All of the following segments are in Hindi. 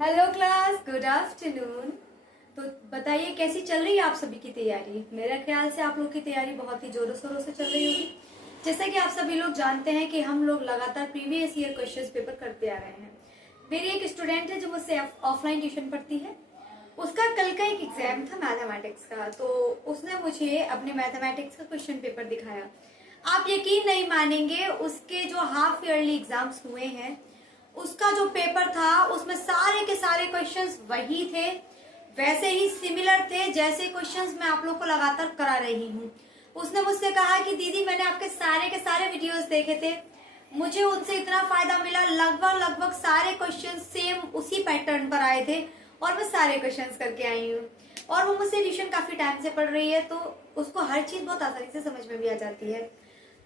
Hello class, good afternoon. तो बताइए कैसी चल रही है आप सभी की तैयारी। मेरे ख्याल से आप लोग की तैयारी बहुत ही जोरों शोरों से चल रही होगी। जैसे कि आप सभी लोग जानते हैं कि हम लोग लगातार प्रीवियस ईयर क्वेश्चंस पेपर करते आ रहे हैं। मेरी एक स्टूडेंट है जो मुझसे ऑफलाइन ट्यूशन पढ़ती है। उसका कल का एक एग्जाम था मैथमेटिक्स का, तो उसने मुझे अपने मैथमेटिक्स का क्वेश्चन पेपर दिखाया। आप यकीन नहीं मानेंगे, उसके जो हाफ ईयरली एग्जाम्स हुए हैं उसका जो पेपर था उसमें सारे के सारे क्वेश्चंस वही थे, वैसे ही सिमिलर थे जैसे क्वेश्चंस मैं आप लोग को लगातार करा रही हूँ। उसने मुझसे कहा कि दीदी मैंने आपके सारे के सारे वीडियोस देखे थे, मुझे उनसे इतना फायदा मिला, लगभग सारे क्वेश्चन सेम उसी पैटर्न पर आए थे और मैं सारे क्वेश्चंस करके आई हूँ। और वो मुझसे ट्यूशन काफी टाइम से पढ़ रही है, तो उसको हर चीज बहुत आसानी से समझ में भी आ जाती है।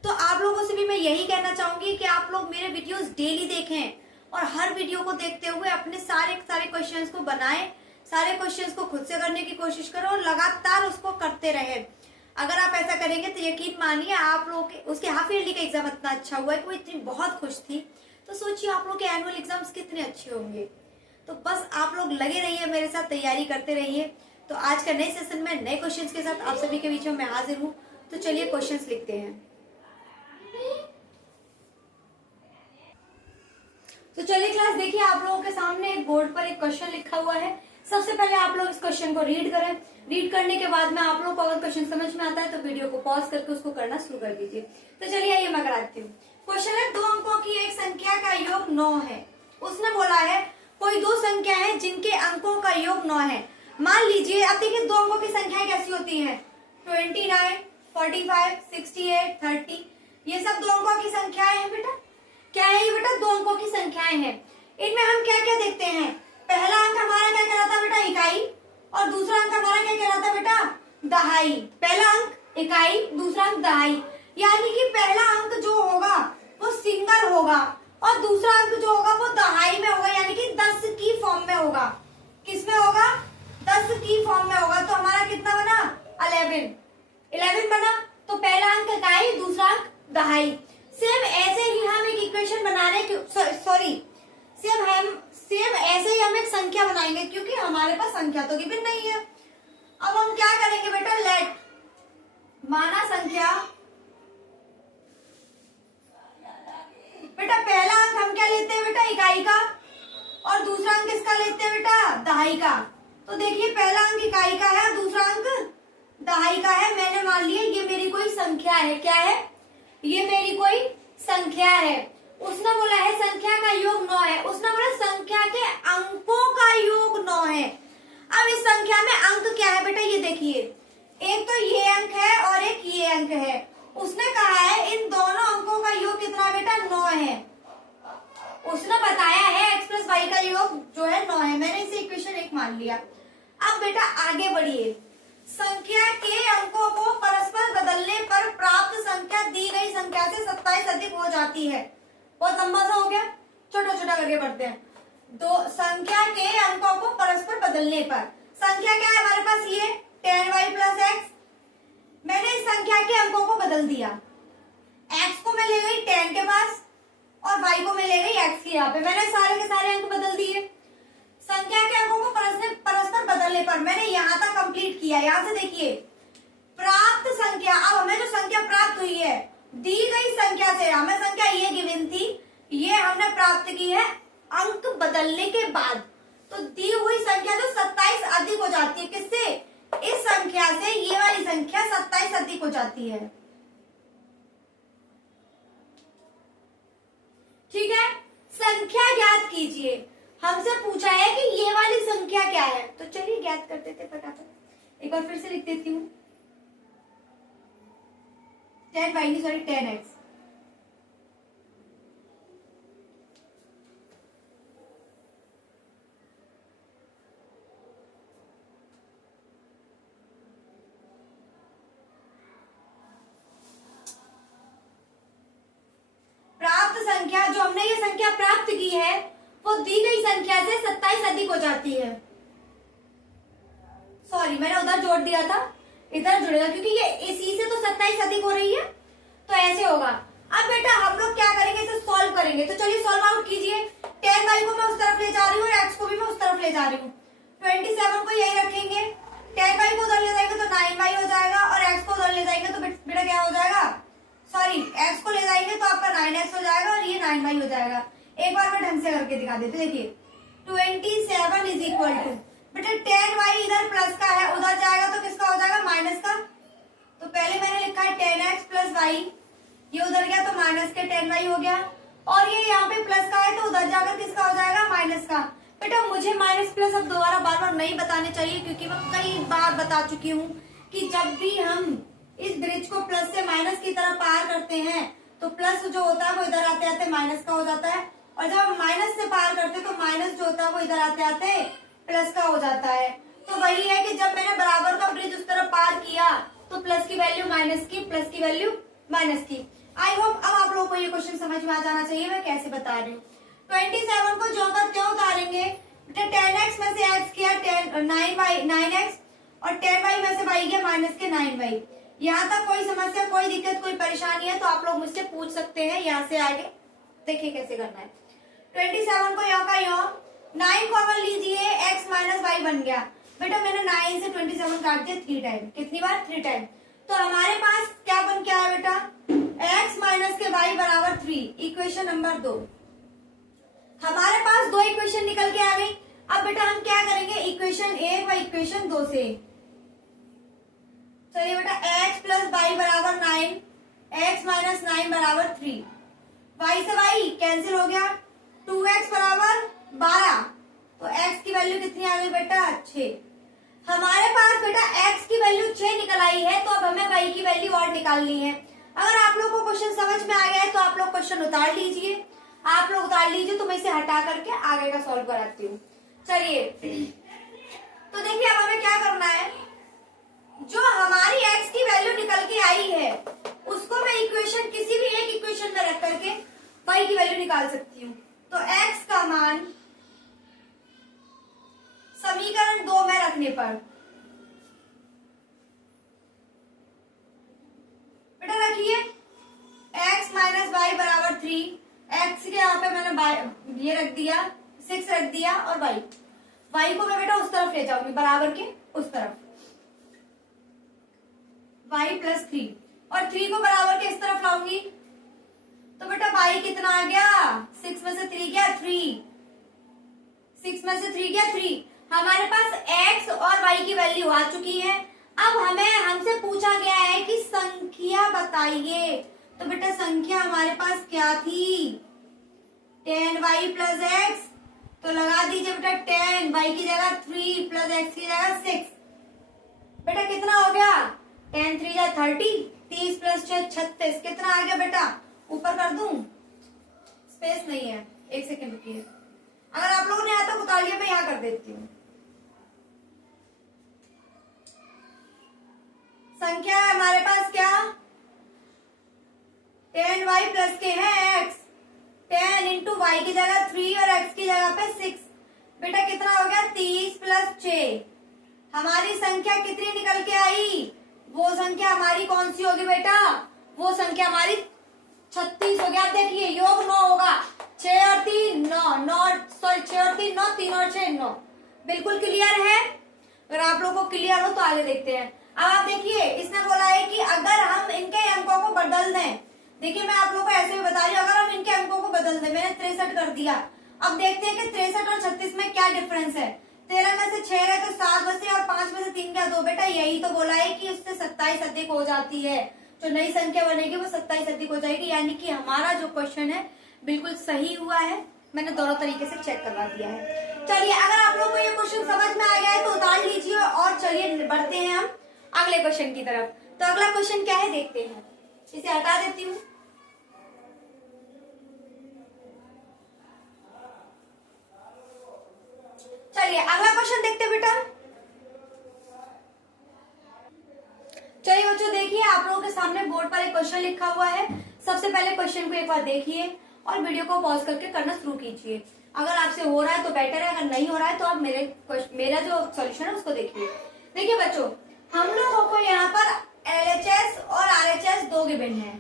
तो आप लोगों से भी मैं यही कहना चाहूंगी कि आप लोग मेरे वीडियोस डेली देखें और हर वीडियो को देखते हुए अपने सारे क्वेश्चंस को बनाएं, सारे क्वेश्चंस को खुद से करने की कोशिश करो और लगातार उसको करते रहे। अगर आप ऐसा करेंगे तो यकीन मानिए आप लोगों के उसके हाफ ईयरली का एग्जाम इतना अच्छा हुआ है कि वो इतनी बहुत खुश थी। तो सोचिए आप लोग के एनुअल एग्जाम्स कितने अच्छे होंगे। तो बस आप लोग लगे रहिए, मेरे साथ तैयारी करते रहिए। तो आज का नए सेशन में नए क्वेश्चन के साथ आप सभी के बीच में मैं हाजिर हूँ। तो चलिए क्वेश्चन लिखते हैं। तो चलिए क्लास, देखिए आप लोगों के सामने एक बोर्ड पर एक क्वेश्चन लिखा हुआ है। सबसे पहले आप लोग इस क्वेश्चन को रीड करें। रीड करने के बाद में आप लोग को अगर क्वेश्चन समझ में आता है तो वीडियो को पॉज करके उसको करना शुरू कर दीजिए। तो चलिए आइए मैं कराती हूँ। क्वेश्चन है, दो अंकों की एक संख्या का योग 9 है। उसने बोला है कोई दो संख्या है जिनके अंकों का योग 9 है। मान लीजिए, अब देखिए दो अंकों की संख्याएं कैसी होती है, 29, 45, 68, 30। ये सब दो अंकों की संख्याएं हैं बेटा। क्या है ये बेटा? दो अंकों की संख्याएं हैं। इनमें हम क्या क्या देखते हैं? पहला अंक हमारा क्या कहलाता है बेटा? इकाई। और दूसरा अंक हमारा क्या कहलाता है बेटा? दहाई। पहला अंक इकाई, दूसरा अंक दहाई। यानी कि पहला अंक जो होगा वो सिंगल होगा और दूसरा अंक जो होगा वो दहाई में होगा, यानी कि 10 की फॉर्म में होगा। किस में होगा? 10 की फॉर्म में होगा। तो हमारा कितना बना? 11 बना। तो पहला अंक इकाई, दूसरा अंक दहाई। सेम ऐसे ही हम एक इक्वेशन बना रहे सेम ऐसे ही हम एक संख्या बनाएंगे, क्योंकि हमारे पास संख्या तो गिवन नहीं है। अब हम क्या करेंगे बेटा? लेट माना संख्या। बेटा पहला अंक हम क्या लेते हैं बेटा? इकाई का। और दूसरा अंक किसका लेते हैं बेटा? दहाई का। तो देखिए पहला अंक इकाई का है और दूसरा अंक दहाई का है। मैंने मान लिया ये मेरी कोई संख्या है। क्या है? ये मेरी कोई संख्या है। उसने बोला है संख्या का योग 9 है। उसने बोला संख्या के अंकों का योग 9 है। अब इस संख्या में अंक क्या है बेटा? ये देखिए, एक तो ये अंक है और एक ये अंक है। उसने कहा है इन दोनों अंकों का योग कितना बेटा? 9 है। उसने बताया है x प्लस वाई का योग जो है 9 है। मैंने इसे इक्वेशन 1 मान लिया। अब बेटा आगे बढ़िए। संख्या के अंकों को परस्पर बदलने पर प्राप्त संख्या दी गई संख्या से 27 अधिक हो जाती है। बहुत लंबा सा हो गया, छोटा छोटा करके पढ़ते हैं। दो संख्या के अंकों को परस्पर बदलने पर, संख्या क्या है हमारे पास? ये 10y प्लस x। मैंने इस संख्या के अंकों को बदल दिया। x को मैं ले गई 10 के पास और y को मैं ले गई x के यहाँ पे। मैंने सारे के सारे अंक बदल दिए। संख्या के अंकों को परस्पर बदलने पर मैंने यहाँ तक कंप्लीट किया। यहाँ से देखिए प्राप्त संख्या। अब हमें जो संख्या प्राप्त हुई है दी गई संख्या से, हमें संख्या ये गिवन थी, ये हमने प्राप्त की है अंक बदलने के बाद। तो दी हुई संख्या जो 27 अधिक हो जाती है, किससे? इस संख्या से ये वाली संख्या 27 अधिक हो जाती है। ठीक है, संख्या ज्ञात कीजिए। हमसे पूछा है कि ये वाली संख्या क्या है, तो चलिए ज्ञात कर देते फटाफट। एक बार फिर से लिख देती हूँ। 10x। प्राप्त संख्या, जो हमने ये संख्या प्राप्त की है वो दी गई संख्या से 27 अधिक हो जाती है। सॉरी, मैंने उधर जोड़ दिया था, इधर जुड़ेगा क्योंकि ये इसी से तो 27 अधिक हो रही है, तो ऐसे होगा। अब बेटा हम लोग क्या करेंगे? इसे सॉल्व करेंगे। तो चलिए सॉल्व आउट कीजिए। 10y को मैं उस तरफ ले जा रही हूँ और x को भी मैं उस तरफ ले जा रही हूँ। 27 को यही रखेंगे, 10y को उधर ले जाएंगे तो 9y हो जाएगा, और x को उधर ले जाएंगे तो बेटा क्या हो जाएगा, सॉरी x को ले जाएंगे तो आपका 9x हो जाएगा और ये 9y हो जाएगा। एक बार मैं ढंग से करके दिखा देती हूँ। देखिए 27 इज इक्वल टू, बेटा 10y इधर प्लस का है, उधर जाएगा तो किसका हो जाएगा, माइनस का। तो पहले मैंने लिखा है 10x प्लस y, ये उधर गया तो माइनस के 10y हो गया, और ये यहाँ पे प्लस का है तो उधर जाकर किसका हो जाएगा, माइनस का। बेटा मुझे माइनस प्लस अब दोबारा बार बार नहीं बताने चाहिए, क्योंकि मैं कई बार बता चुकी हूँ कि जब भी हम इस ब्रिज को प्लस से माइनस की तरफ पार करते हैं तो प्लस जो होता है वो इधर आते आते माइनस का हो जाता है, और जब हम माइनस से पार करते हैं तो माइनस जो होता है वो इधर आते आते प्लस का हो जाता है। तो वही है कि जब मैंने बराबर का ब्रिज उस तरफ पार किया तो प्लस की वैल्यू माइनस की, प्लस की वैल्यू माइनस की। आई होप अब आप लोगों को ये क्वेश्चन समझ में आ जाना चाहिए मैं कैसे बता रही हूँ। 27 को जो का त्यों उतारेंगे, 10x में से x किया 9x, और 10y में से y गया माइनस के 9y। यहाँ तक कोई समस्या, कोई दिक्कत, कोई परेशानी है तो आप लोग मुझसे पूछ सकते हैं। यहाँ से आगे देखिए कैसे करना है। 27 को यहाँ का यहाँ 9 कॉमन लीजिए, x माइनस वाई बन गया। बेटा मैंने 9 से 27 काट दिया 3 टाइम, कितनी बार, 3 टाइम। तो हमारे पास क्या बन के आया बेटा, x माइनस के y बराबर 3, इक्वेशन नंबर 2। हमारे पास 2 इक्वेशन निकल के आ गई। अब बेटा हम क्या करेंगे, इक्वेशन 1 व इक्वेशन 2 से। चलिए बेटा x प्लस वाई बराबर 9, x माइनस 9 बराबर 3, y से y कैंसिल हो गया, 2x बराबर 12, तो x की वैल्यू कितनी आ गई बेटा, 6। हमारे पास बेटा x की वैल्यू 6 निकल आई है, तो अब हमें y की वैल्यू और निकालनी है। अगर आप लोग को क्वेश्चन समझ में आ गया है तो आप लोग क्वेश्चन उतार लीजिए, आप लोग उतार लीजिए, तो मैं इसे हटा करके आगे का सॉल्व कराती हूँ। चलिए तो देखिए अब हमें क्या करना है, जो हमारी x की वैल्यू निकल के आई है उसको मैं इक्वेशन किसी भी एक इक्वेशन में रख करके y की वैल्यू निकाल सकती हूँ। तो x का मान समीकरण 2 में रखने पर बेटा रखिए x माइनस वाई बराबर 3, x के यहाँ पे मैंने ये रख दिया 6 रख दिया, और y को मैं बेटा उस तरफ ले जाऊंगी, बराबर के उस तरफ, y प्लस 3, और 3 को बराबर के इस तरफ लाऊंगी, तो बेटा y कितना आ गया, 6 में से 3 गया 3, 6 में से 3 गया 3। हमारे पास x और y की वैल्यू आ चुकी है। अब हमसे पूछा गया है कि संख्या बताइए, तो बेटा संख्या हमारे पास क्या थी, 10y प्लस x, तो लगा दीजिए बेटा 10, y की जगह 3 प्लस x की जगह 6। बेटा कितना हो गया, 10 3 जा 30, 30 प्लस 6 36, कितना आ गया बेटा, ऊपर कर दूं, स्पेस नहीं है, 1 सेकेंड रुकिए। अगर आप लोगों ने यहाँ तक उतार लिया मैं यहाँ कर देती हूँ। संख्या है हमारे पास क्या, 10y प्लस के है x, 10 इंटू वाई की जगह 3 और x की जगह पे 6। बेटा कितना हो गया, 30 प्लस 6। हमारी संख्या कितनी निकल के आई, वो संख्या हमारी कौन सी होगी बेटा, वो संख्या हमारी 36 हो गया। आप देखिए योग 9 होगा, 6 और 3 9, 6 और 3 9, 3 और 6 9। बिल्कुल क्लियर है। अगर आप लोगों को क्लियर हो तो आगे देखते हैं। अब आप देखिए इसने बोला है कि अगर हम इनके अंकों को बदल दें, देखिए मैं आप लोगों को ऐसे भी बता रही हूँ, अगर हम इनके अंकों को बदल दें, मैंने 63 कर दिया। अब देखते हैं कि 63 और 36 में क्या डिफरेंस है। 13 में से 6 गए तो 7 बचे, और 5 में से 3 गया 2। बेटा यही तो बोला है कि उससे 27 अधिक हो जाती है, जो नई संख्या बनेगी वो 27 अधिक हो जाएगी। यानी कि हमारा जो क्वेश्चन है बिल्कुल सही हुआ है, मैंने दोनों तरीके से चेक करवा दिया है। चलिए अगर आप लोग को ये क्वेश्चन समझ में आ गया है तो उतार लीजिए, और चलिए बढ़ते हैं हम अगले क्वेश्चन की तरफ। तो अगला क्वेश्चन क्या है देखते हैं, इसे हटा देती हूँ। चलिए अगला क्वेश्चन देखते हैं बेटा। चलिए बच्चों देखिए आप लोगों के सामने बोर्ड पर एक क्वेश्चन लिखा हुआ है। सबसे पहले क्वेश्चन को एक बार देखिए और वीडियो को पॉज करके करना शुरू कीजिए। अगर आपसे हो रहा है तो बेटर है, अगर नहीं हो रहा है तो आप मेरा जो सॉल्यूशन है उसको देखिए। देखिए बच्चों हम लोगों को यहाँ पर LHS और RHS दो गिवन है,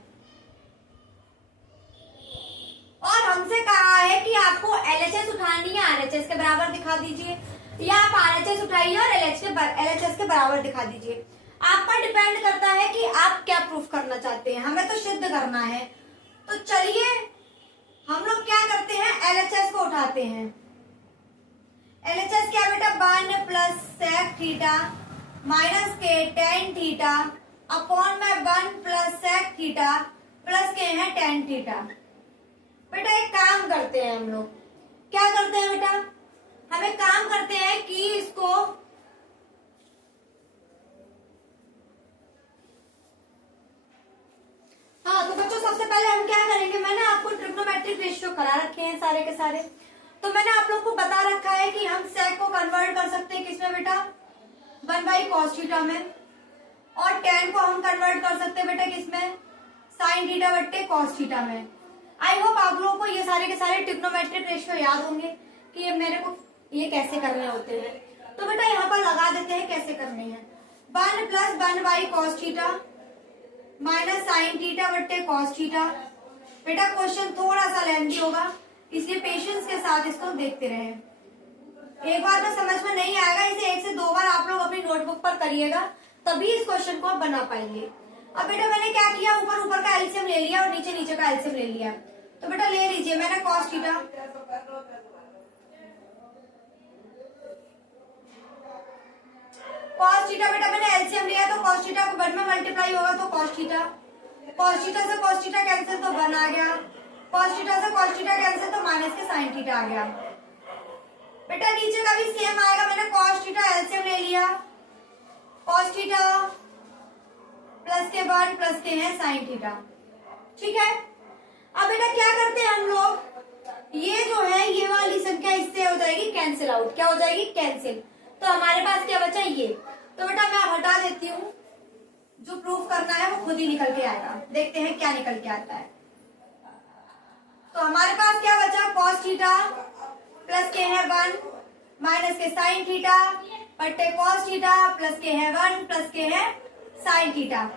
और हमसे कहा है कि आपको LHS उठानी है RHS के बराबर दिखा दीजिए। या आप RHS उठाइए और LHS के बराबर दिखा दीजिए। आप पर डिपेंड करता है कि आप क्या प्रूफ करना चाहते हैं। हमें तो सिद्ध करना है। तो चलिए हम लोग क्या करते हैं, LHS को उठाते हैं। LHS क्या बेटा, 1 प्लस सेक थीटा माइनस के टेन थीटा अपॉन में 1 प्लस सेक थीटा प्लस के है टेन थीटा। बेटा एक काम करते हैं हम लोग, क्या करते हैं बेटा, हमें काम करते हैं कि इसको हाँ, तो बच्चों सबसे पहले हम क्या करेंगे, मैंने आपको ट्रिग्नोमेट्रिक रेशियो करा रखे हैं सारे के सारे। तो मैंने आप लोग को बता रखा है कि हम सेक को कन्वर्ट कर सकते हैं किसमें बेटा, 1/cos थीटा में, और tan को हम कन्वर्ट कर सकते हैं बेटा किसमें, sin थीटा बट्टे cos थीटा में। आई होप आप लोगों को ये सारे के सारे ट्रिग्नोमेट्रिक रेशियो याद होंगे कि ये मेरे को ये कैसे करने होते हैं। तो बेटा यहाँ पर लगा देते हैं कैसे करने हैं। 1 plus 1/cos theta minus sine theta बट्टे cos थीटा। बेटा क्वेश्चन थोड़ा सा लेंथी होगा, इसलिए पेशेंस के साथ इसको देखते रहें। एक बार में समझ में नहीं आएगा, इसे 1 से 2 बार आप लोग अपनी नोटबुक पर करिएगा, तभी इस क्वेश्चन को आप बना पाएंगे। अब बेटा मैंने क्या किया, ऊपर ऊपर का एलसीएम ले लिया और नीचे नीचे का एलसीएम ले लिया। तो बेटा ले लीजिए, मैंने cos थीटा बेटा मैंने एलसीएम लिया, तो cos थीटा को 1 में मल्टीप्लाई होगा तो cos थीटा से cos थीटा कैंसिल तो 1 आ गया, cos थीटा से cos थीटा कैंसिल तो माइनस के sin थीटा आ गया। बेटा नीचे का भी सेम आएगा, मैंने cos थीटा एलसीएम ले लिया, cos थीटा प्लस के 1 प्लस के है sin थीटा। ठीक है, अब बेटा क्या करते हैं हम लोग, ये जो है ये वाली संख्या इससे हो जाएगी कैंसिल आउट, क्या हो जाएगी कैंसिल। तो हमारे पास क्या बचा ये, तो बेटा मैं हटा देती हूँ, जो प्रूफ करना है वो खुद ही निकल के आएगा, देखते हैं क्या निकल के आता है। तो हमारे पास क्या बचा, cos थीटा प्लस के है 1 माइनस के sin थीटा बट्टे cos थीटा प्लस के है 1 प्लस के है sin थीटा।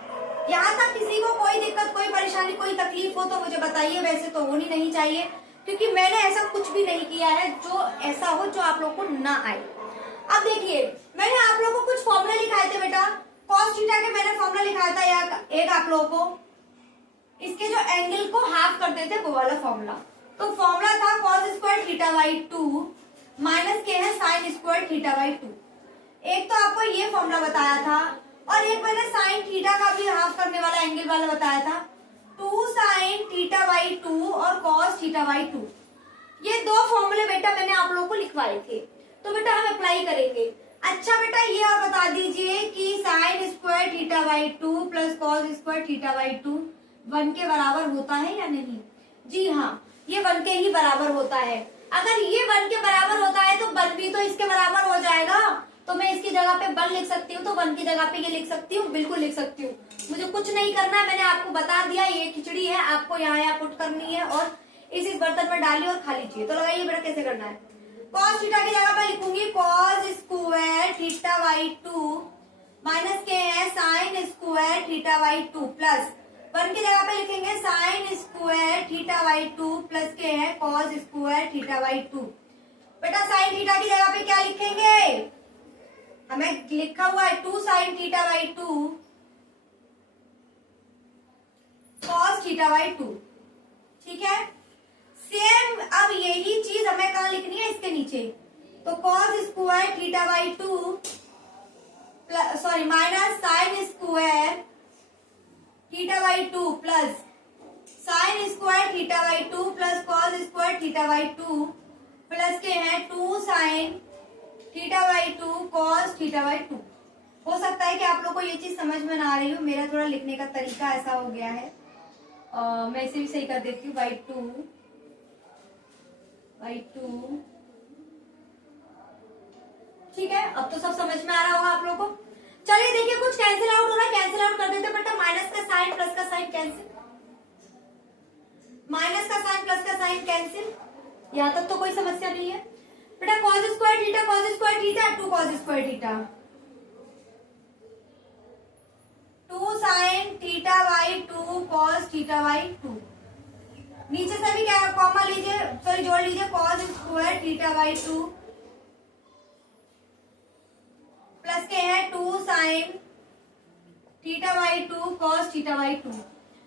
यहाँ तक किसी को कोई दिक्कत, कोई परेशानी, कोई तकलीफ हो तो मुझे बताइए, वैसे तो होनी नहीं चाहिए, क्योंकि मैंने ऐसा कुछ भी नहीं किया है जो ऐसा हो जो आप लोग को ना आए। अब देखिए मैंने आप लोगों को कुछ फॉर्मूले लिखाए थे बेटा, cos थीटा के मैंने फॉर्मूला लिखाया था एक आप लोगों को, इसके जो एंगल को हाफ कर देते वो वाला फॉर्मूला। तो फॉर्मूला था cos square theta by 2 minus के है sin स्क्वायर थीटा बाई 2। एक तो आपको ये फॉर्मूला बताया था, और एक मैंने sin थीटा का भी हाफ करने वाला एंगल वाला बताया था, 2 sin थीटा बाई 2 और cos थीटा बाई 2। ये दो फॉर्मूले बेटा मैंने आप लोगों को लिखवाए थे, तो बेटा हम अप्लाई करेंगे। अच्छा बेटा ये और बता दीजिए कि sin square theta by 2 plus cos square theta by 2 1 के बराबर होता है या नहीं। जी हाँ, ये 1 के ही बराबर होता है। अगर ये 1 के बराबर होता है तो 1 भी तो इसके बराबर हो जाएगा, तो मैं इसकी जगह पे 1 लिख सकती हूँ, तो 1 की जगह पे ये लिख सकती हूँ, बिल्कुल लिख सकती हूँ। मुझे कुछ नहीं करना है, मैंने आपको बता दिया, ये खिचड़ी है, आपको यहाँ पुट करनी है और इस बर्तन में डालिए और खा लीजिए। तो लगाइए बेटा कैसे करना है। cos थीटा की जगह पे लिखूंगी cos square theta by 2 minus के है sin square theta by 2 plus 1 की जगह पे लिखेंगे sin square theta by 2 plus के है cos स्क्वायर थीटा बाई 2। बेटा sin थीटा की जगह पे क्या लिखेंगे, हमें लिखा हुआ है 2 sin theta by 2 cos theta by 2। ठीक है, सेम अब यही चीज हमें कहाँ लिखनी है, इसके नीचे। तो cos square theta by 2 sorry minus sin square theta by 2 plus sin square theta by 2 plus cos square theta by 2 plus के हैं 2 sin theta by 2 cos theta by 2। हो सकता है कि आप लोग को ये चीज समझ में ना आ रही हो, मेरा थोड़ा लिखने का तरीका ऐसा हो गया है। मैं इसे भी सही कर देती हूँ, बाई 2 ठीक है। अब तो सब समझ में आ रहा होगा आप लोगों को। चलिए देखिए कुछ कैंसिल आउट हो रहा है, कैंसिल आउट कर देते बेटा, माइनस का साइन प्लस का साइन कैंसिल, माइनस का साइन प्लस का साइन कैंसिल, यहाँ तक तो कोई समस्या नहीं है बेटा। cos square theta 2 cos square theta 2 sin theta by 2 cos theta by 2। नीचे से भी क्या कॉमा लीजिए, सॉरी जोड़ लीजिए cos square theta by 2 sine theta by two cos theta by two.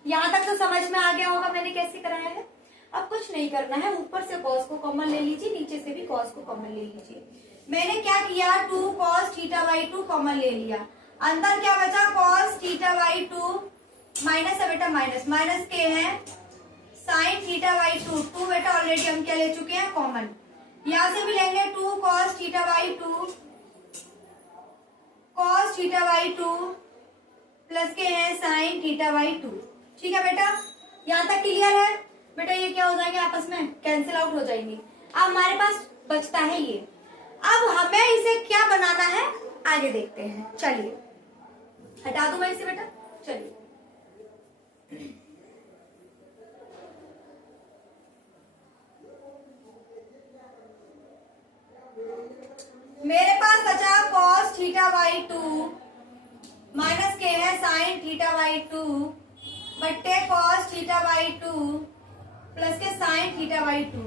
यहां तक तो समझ में आ गया होगा मैंने कैसे कराया है। अब कुछ नहीं करना है, ऊपर से कॉस को कॉमन ले लीजिए, नीचे से भी कॉस को कॉमन ले लीजिए। मैंने क्या किया, 2 cos थीटा बाई 2 कॉमन ले लिया, अंदर क्या बचा cos थीटा बाई 2 माइनस है बेटा, माइनस माइनस के है साइन थीटा बाई 2, 2 बेटा ऑलरेडी हम क्या ले चुके हैं कॉमन, यहां से भी लेंगे 2 cos theta by 2 cos theta by 2 plus के है साइन थीटा बाई 2। ठीक है बेटा, यहां तक क्लियर है बेटा। ये क्या हो जाएंगे आपस में कैंसिल आउट हो जाएंगे। अब हमारे पास बचता है ये, अब हमें इसे क्या बनाना है आगे देखते हैं। चलिए हटा दूं मैं इसे बेटा, चलिए मेरे पास बचा cos थीटा बाई 2 माइनस के है साइन थीटा बाई 2 बट्टे cos थीटा बाई 2 प्लस के साइन थीटा बाई 2।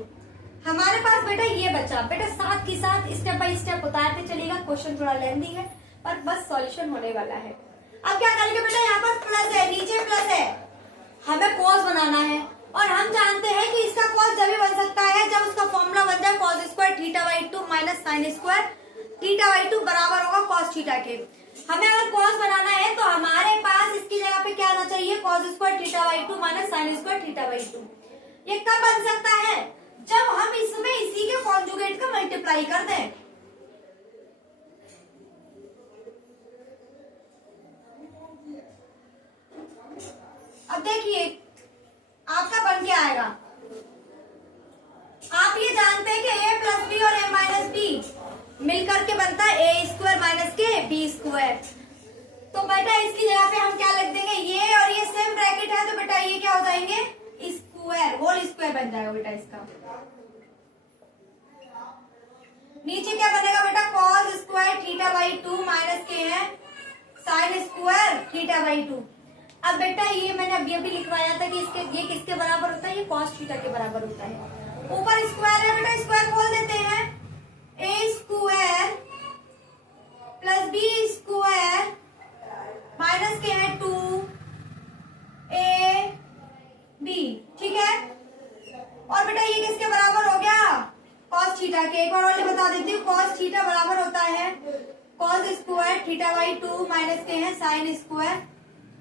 हमारे पास बेटा ये बचा बेटा, साथ के साथ स्टेप बाय स्टेप उतारते चलेगा। क्वेश्चन थोड़ा लेंथी है पर बस सॉल्यूशन होने वाला है। अब क्या करेंगे बेटा, यहाँ पर प्लस है, नीचे प्लस है, हमें कॉस बनाना है और हम जानते हैं कि इसका कॉस जब भी बन सकता है जब उसका फॉर्मूला बन जाए cos square theta by 2 minus sine square theta by 2 बराबर होगा कॉस थीटा के। हमें अगर कॉस बनाना है तो हमारे पास इसकी जगह पे क्या आना चाहिए, cos square theta by 2 minus sine square theta by 2। ये कब बन सकता है, जब हम इसमें इसी के कॉन्जुगेट का मल्टीप्लाई कर दें। अब देखिए आपका बन के आएगा, आप ये जानते हैं कि a प्लस बी और a माइनस बी मिलकर के बनता है a स्क्वायर माइनस के बी स्क्वायर। तो बेटा इसकी जगह पे हम क्या लिख देंगे, ये और ये सेम ब्रैकेट है तो बेटा ये क्या हो जाएंगे स्क्वायर, होल स्क्वायर बन जाएगा बेटा इसका। नीचे क्या बनेगा बेटा, cos square theta by 2 minus के है साइन स्क्वायर थीटा बाई 2। अब बेटा ये मैंने अभी अभी लिखवाया था कि ये किसके बराबर होता है, ये cos थीटा के बराबर होता है। ऊपर स्क्वायर है बेटा, स्क्वायर खोल देते हैं, a square plus B square minus के है 2 a b। ठीक है, और बेटा ये किसके बराबर हो गया, cos थीटा के। एक बार और बता देती हूँ, cos थीटा बराबर होता है cos square theta by 2 minus के है साइन स्क्वायर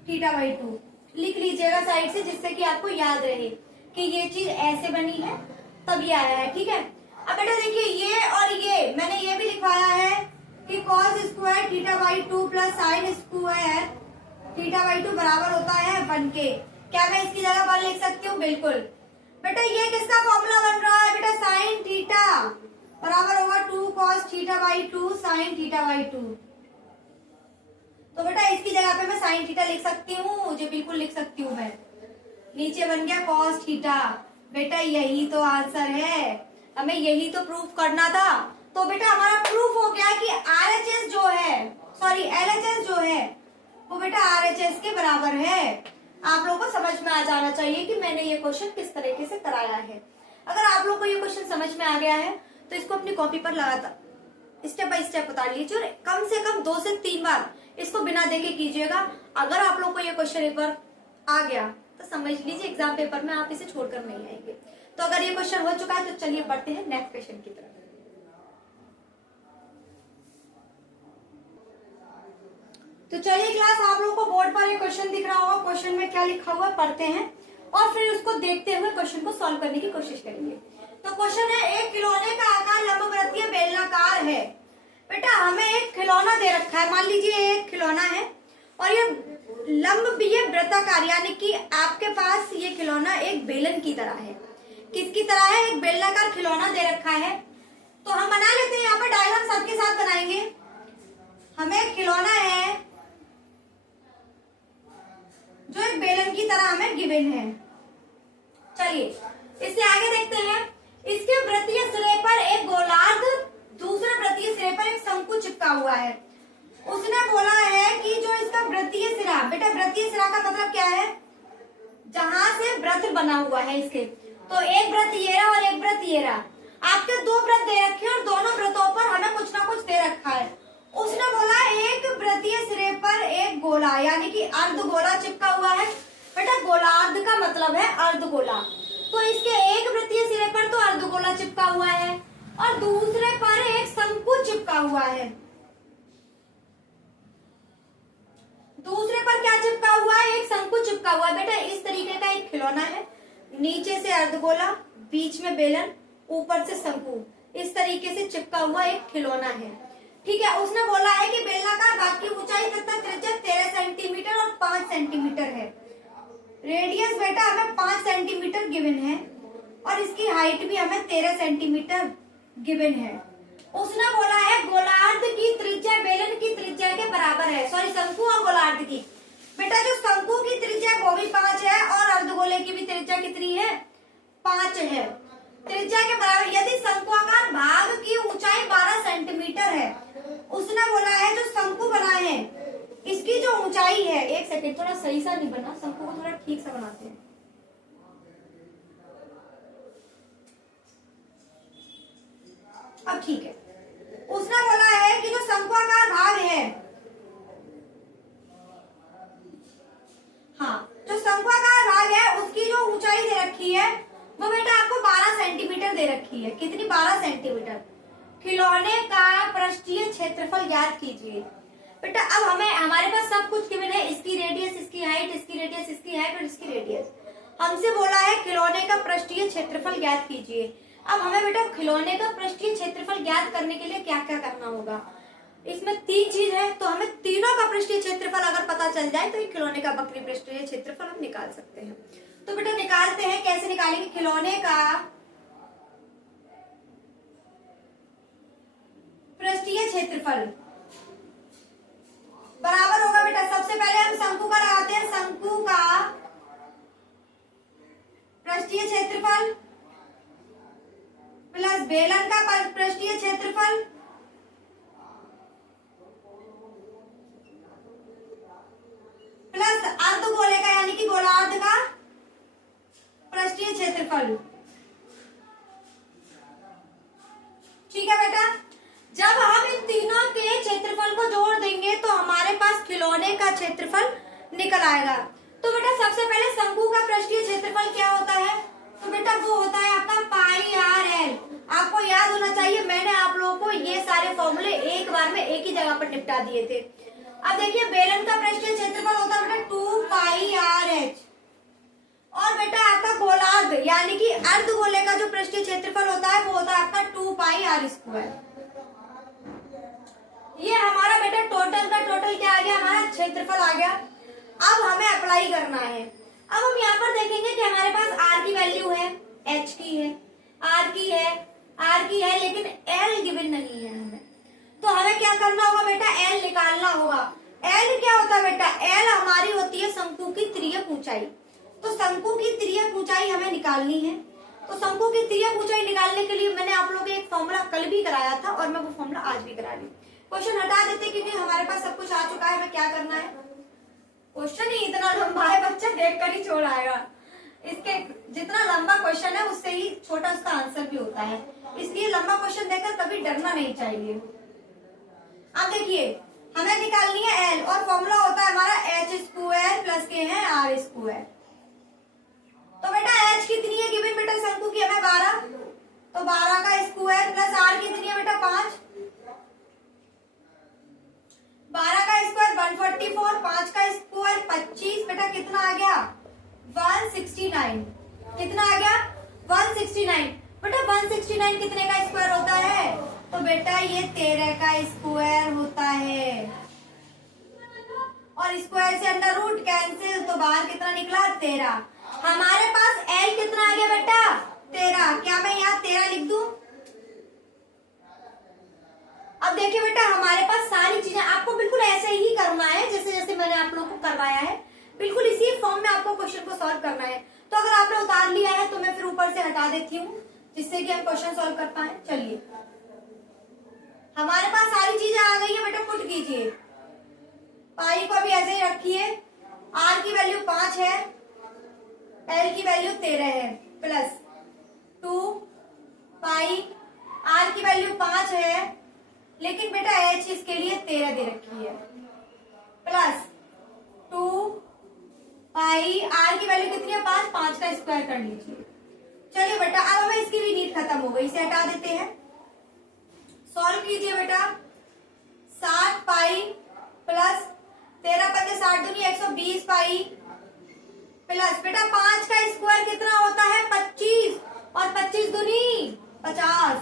थीटा बाई 2। लिख लीजिएगा साइड से जिससे कि आपको याद रहे कि ये चीज ऐसे बनी है तब ये आया है। ठीक है, अब बेटा देखिए ये और ये मैंने ये भी लिखवाया है कि cos square theta by 2 plus sine square theta by 2 बराबर होता है 1 के। क्या मैं इसकी जगह पर लिख सकती हूँ, बिल्कुल बेटा। ये किसका फॉर्मूला बन रहा है बेटा, साइन थीटा बराबर होगा 2 cos theta by 2 sine theta by 2। तो बेटा इसकी जगह पे मैं साइन थीटा लिख सकती हूँ, मुझे बिल्कुल लिख सकती हूँ मैं। नीचे बन गया cos थीटा। बेटा यही तो आंसर है, हमें यही तो प्रूफ करना था। तो बेटा हमारा प्रूफ हो गया कि RHS जो है, सॉरी LHS जो है वो बेटा RHS के बराबर है। आप लोगों को समझ में आ जाना चाहिए कि मैंने ये क्वेश्चन किस तरीके से कराया है। अगर आप लोगों को ये क्वेश्चन समझ में आ गया है तो इसको अपनी कॉपी पर लगातार स्टेप बाय स्टेप उतार लीजिए और कम से कम 2 से 3 बार इसको बिना देखे कीजिएगा। अगर आप लोग को ये क्वेश्चन एक बार आ गया तो समझ लीजिए एग्जाम पेपर में आप इसे छोड़कर नहीं आएंगे। तो अगर ये क्वेश्चन हो चुका है तो चलिए बढ़ते हैं नेक्स्ट क्वेश्चन की तरफ। तो चलिए क्लास, आप लोगों को बोर्ड पर ये क्वेश्चन दिख रहा होगा, क्वेश्चन में क्या लिखा हुआ पढ़ते हैं और फिर उसको देखते हुए क्वेश्चन को सॉल्व करने की कोशिश करेंगे। तो क्वेश्चन है, एक खिलौने का आकार लंबवृत्तीय बेलनाकार है। बेटा हमें एक खिलौना दे रखा है, मान लीजिए एक खिलौना है और ये लंबवीय वृत्ताकार, यानी कि आपके पास ये खिलौना एक बेलन की तरह है। किसकी तरह है, एक बेलनाकार खिलौना दे रखा है। तो हम बना लेते हैं, यहाँ पर डायग्राम साथ के साथ बनाएंगे। हमें खिलौना है जो एक बेलन की तरह हमें गिवन है। चलिए इससे आगे देखते हैं। इसके वृत्तीय सिरे पर एक गोलार्ध, दूसरे वृत्तीय सिरे पर एक शंकु चिपका हुआ है। उसने बोला है कि जो इसका वृत्तीय सिरा, बेटा वृत्तीय सिरा का मतलब क्या है, जहां से वृत्त बना हुआ है इसके। तो एक वृत्त ये रहा और एक वृत्त ये रहा। आपके 2 वृत्त दे रखे हैं और दोनों वृत्तों पर हमें कुछ ना कुछ दे रखा है। उसने बोला एक वृत्तीय सिरे यानी कि अर्धगोला चिपका हुआ है। बेटा गोलार्ध का मतलब है अर्धगोला, तो इसके एक वृत्तीय सिरे पर तो अर्धगोला चिपका हुआ है और दूसरे पर एक शंकु चिपका हुआ है। दूसरे पर क्या चिपका हुआ है? एक शंकु चिपका हुआ है। बेटा इस तरीके का एक खिलौना है, नीचे से अर्धगोला, बीच में बेलन, ऊपर से शंकु, इस तरीके से चिपका हुआ एक खिलौना है। ठीक है, उसने बोला है कि बेलनाकार भाग की ऊंचाई तथा त्रिज्या 13 सेंटीमीटर और 5 सेंटीमीटर है। रेडियस बेटा हमें 5 सेंटीमीटर गिवन है और इसकी हाइट भी हमें 13 सेंटीमीटर गिवन है। उसने बोला है गोलार्ध की त्रिज्या बेलन की त्रिज्या के बराबर है, सॉरी शंकु और गोलार्ध की। बेटा जो शंकु की त्रिज्या वो भी 5 है और अर्धगोले की भी त्रिज्या कितनी है? 5 है, त्रिज्या के बराबर। यदि शंकुआकार भाग की ऊंचाई 12 सेंटीमीटर है, उसने बोला है जो शंकु बना है इसकी जो ऊंचाई है, एक सेकेंड थोड़ा सही सा नहीं बना, शंकु को थोड़ा ठीक सा बनाते हैं। अब ठीक है, उसने बोला है कि जो शंकुआकार भाग है, हाँ जो शंकुआकार भाग है उसकी जो ऊंचाई दे रखी है वो बेटा आपको 12 सेंटीमीटर दे रखी है। कितनी? 12 सेंटीमीटर। खिलौने का पृष्ठीय क्षेत्रफल ज्ञात कीजिए। बेटा अब हमें हमारे पास सब कुछ गिवन है, इसकी रेडियस, इसकी हाइट, इसकी रेडियस, इसकी हाइट और इसकी रेडियस। हमसे बोला है खिलौने का पृष्ठीय क्षेत्रफल ज्ञात कीजिए। अब हमें बेटा खिलौने का पृष्ठीय क्षेत्रफल ज्ञात करने के लिए क्या क्या करना होगा? इसमें 3 चीज है, तो हमें तीनों का पृष्ठीय क्षेत्रफल अगर पता चल जाए तो ये खिलौने का वक्री पृष्ठीय क्षेत्रफल हम निकाल सकते हैं। तो बेटा निकालते हैं, कैसे निकालेंगे? खिलौने का पृष्ठीय क्षेत्रफल बराबर होगा बेटा, सबसे पहले हम शंकु का लगाते हैं, शंकु का पृष्ठीय क्षेत्रफल प्लस बेलन का पृष्ठीय क्षेत्रफल प्लस अर्धगोले का यानी कि गोलार्ध का पृष्ठीय क्षेत्रफल। ठीक है बेटा, जब हम इन तीनों के क्षेत्रफल को जोड़ देंगे तो हमारे पास खिलौने का क्षेत्रफल निकल आएगा। तो बेटा सबसे पहले शंकु का पृष्ठीय क्षेत्रफल क्या होता है? तो बेटा वो होता है आपका पाई आर एल। आपको याद होना चाहिए, मैंने आप लोगों को ये सारे फॉर्मूले एक बार में एक ही जगह पर निपटा दिए थे। अब देखिए बेलन का पृष्ठीय क्षेत्रफल होता है बेटा 2 पाई आर एच, और बेटा आपका गोलार्ध यानी कि अर्धगोले का जो पृष्ठीय क्षेत्रफल होता है वो होता है आपका 2 पाई आर स्क्वायर। ये हमारा बेटा टोटल का टोटल क्या आ गया? हमारा क्षेत्रफल आ गया। अब हमें अप्लाई करना है। अब हम यहाँ पर देखेंगे कि हमारे पास आर की वैल्यू है, एच की है, आर की है, लेकिन एल गिवन नहीं है हमें। तो हमें क्या करना होगा बेटा? एल निकालना होगा। एल क्या होता है बेटा? एल हमारी होती है शंकु की तिर्यक ऊंचाई। तो शंकु की तिर्यक ऊंचाई हमें निकालनी है। तो शंकु की तिर्यक ऊंचाई निकालने के लिए मैंने आप लोगों को एक फॉर्मूला कल भी कराया था और मैं वो फॉर्मूला आज भी करा ली। क्वेश्चन हटा देते क्योंकि हमारे पास सब कुछ आ चुका है। हमें क्या करना है? क्वेश्चन ही इतना लंबा है, बच्चा देख कर ही छोड़ आएगा। इसके जितना लंबा क्वेश्चन है उससे ही छोटा उसका आंसर भी होता है, इसलिए लंबा क्वेश्चन देखकर कभी डरना नहीं चाहिए। अब देखिए हमें निकालनी है एल और फॉर्मूला होता है हमारा एच स्क्वायर प्लस के है आर स्क्वायर। तो बेटा एच कितनी है गिवन बेटा शंकु की? हमें 12, तो 12 का स्क्वायर प्लस आर कितनी है बेटा? 5। 12 का स्क्वायर 144, 5 का स्क्वायर 25, बेटा कितना आ गया? 169। कितना आ गया? 169। बेटा 169 कितने का स्क्वायर होता है? तो बेटा ये 13 का स्क्वायर होता है, और स्क्वायर से अंडर रूट कैंसिल, तो बाहर कितना निकला? 13। हमारे पास एल कितना आ गया बेटा? 13। क्या मैं यहाँ 13 लिख दूं? अब देखिए बेटा हमारे पास सारी चीजें आपको बिल्कुल ऐसे ही करना है जैसे जैसे मैंने आप लोगों को करवाया है, बिल्कुल इसी फॉर्म में आपको क्वेश्चन को सॉल्व करना है। तो अगर आपने उतार लिया है तो मैं फिर ऊपर से हटा देती हूँ जिससे कि हम क्वेश्चन सॉल्व कर पाए। चलिए हमारे पास सारी चीजें आ गई है बेटा, पुट कीजिए। पाई को भी ऐसे ही रखिए, आर की वैल्यू 5 है, एल की वैल्यू 13 है, प्लस 2 पाई, आर की वैल्यू 5 है लेकिन बेटा एच इसके लिए 13 दे रखी है, प्लस पाई, आर की वैल्यू कितनी है 5, 5 का स्क्वायर कर लीजिए। चलिए बेटा अब हमें इसकी भी नीड खत्म हो गई, इसे हटा देते हैं। सॉल्व कीजिए बेटा। 7 पाई प्लस 13 पंजे 60 दूनी 120 पाई प्लस बेटा 5 का स्क्वायर कितना होता है 25 और 25 दूनी 50।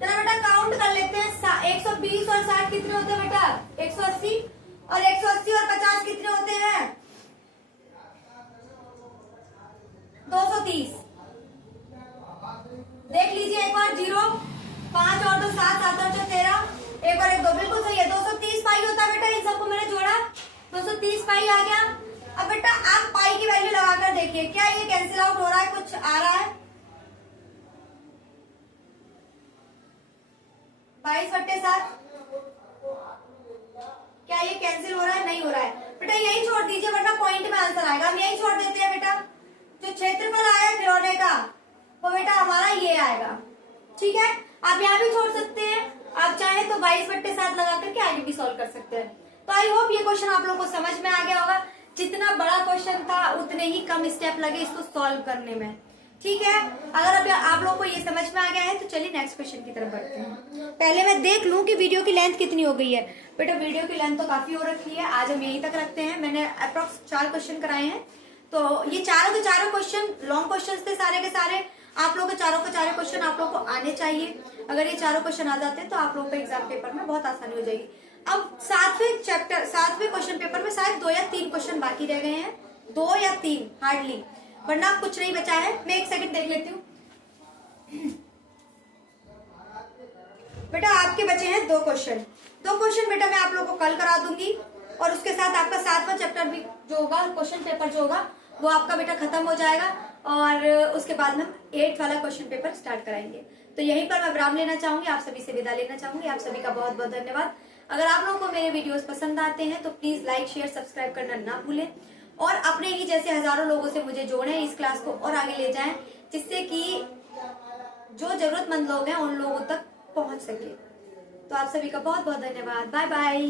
चलो बेटा काउंट कर लेते हैं। 120 और 60 कितने होते हैं बेटा 180 और 180 और 50 कितने होते हैं 230। देख लीजिए एक बार 0 5 और 2 7 7 और 2 13 एक और 1 2 बिल्कुल सही है 230 पाई होता है बेटा। इन सबको मैंने जोड़ा 230 पाई आ गया। अब बेटा आप पाई की वैल्यू लगाकर देखिए क्या ये कैंसिल आउट हो रहा है, कुछ आ रहा है 22/7 क्या ये कैंसिल हो रहा है, नहीं हो रहा है बेटा। यही छोड़ दीजिए वरना पॉइंट में आंसर आएगा। हम यही छोड़ देते हैं बेटा। जो क्षेत्रफल आया खिलौने का वो बेटा हमारा ये आएगा। ठीक है आप यहाँ भी छोड़ सकते हैं, आप चाहे तो 22/7 लगा करके आगे भी सॉल्व कर सकते हैं। तो आई होप ये क्वेश्चन आप लोगों को समझ में आ गया होगा। जितना बड़ा क्वेश्चन था उतने ही कम स्टेप लगे इसको सॉल्व करने में। ठीक है अगर अभी आप लोगों को ये समझ में आ गया है तो चलिए नेक्स्ट क्वेश्चन की तरफ बढ़ते हैं। पहले मैं देख लूं कि वीडियो की लेंथ कितनी हो गई है। बेटा वीडियो की लेंथ तो काफी हो रखी है, आज हम यहीं तक रखते हैं। मैंने अप्रोक्स 4 क्वेश्चन कराए हैं, तो ये चारों के चारों क्वेश्चन लॉन्ग क्वेश्चन थे सारे के सारे। आप लोगों के चारों क्वेश्चन आप लोग को आने चाहिए। अगर ये चारों क्वेश्चन आ जाते हैं तो आप लोगों को एग्जाम पेपर में बहुत आसानी हो जाएगी। अब 7वें क्वेश्चन पेपर में शायद 2 या 3 क्वेश्चन बाकी रह गए हैं, 2 या 3 हार्डली, वरना कुछ नहीं बचा है। मैं एक सेकंड देख लेती हूँ। बेटा आपके बचे हैं 2 क्वेश्चन बेटा मैं आप लोगों को कल करा दूंगी और उसके साथ आपका 7वां चैप्टर भी जो होगा क्वेश्चन पेपर जो होगा वो आपका बेटा खत्म हो जाएगा और उसके बाद में 8th वाला क्वेश्चन पेपर स्टार्ट कराएंगे। तो यहीं पर मैं विराम लेना चाहूंगी, आप सभी से विदा लेना चाहूंगी। आप सभी का बहुत बहुत धन्यवाद। अगर आप लोगों को मेरे वीडियोस पसंद आते हैं तो प्लीज लाइक शेयर सब्सक्राइब करना ना भूलें और अपने ही जैसे हजारों लोगों से मुझे जोड़ें, इस क्लास को और आगे ले जाएं जिससे कि जो जरूरतमंद लोग हैं उन लोगों तक पहुंच सके। तो आप सभी का बहुत बहुत धन्यवाद। Bye bye.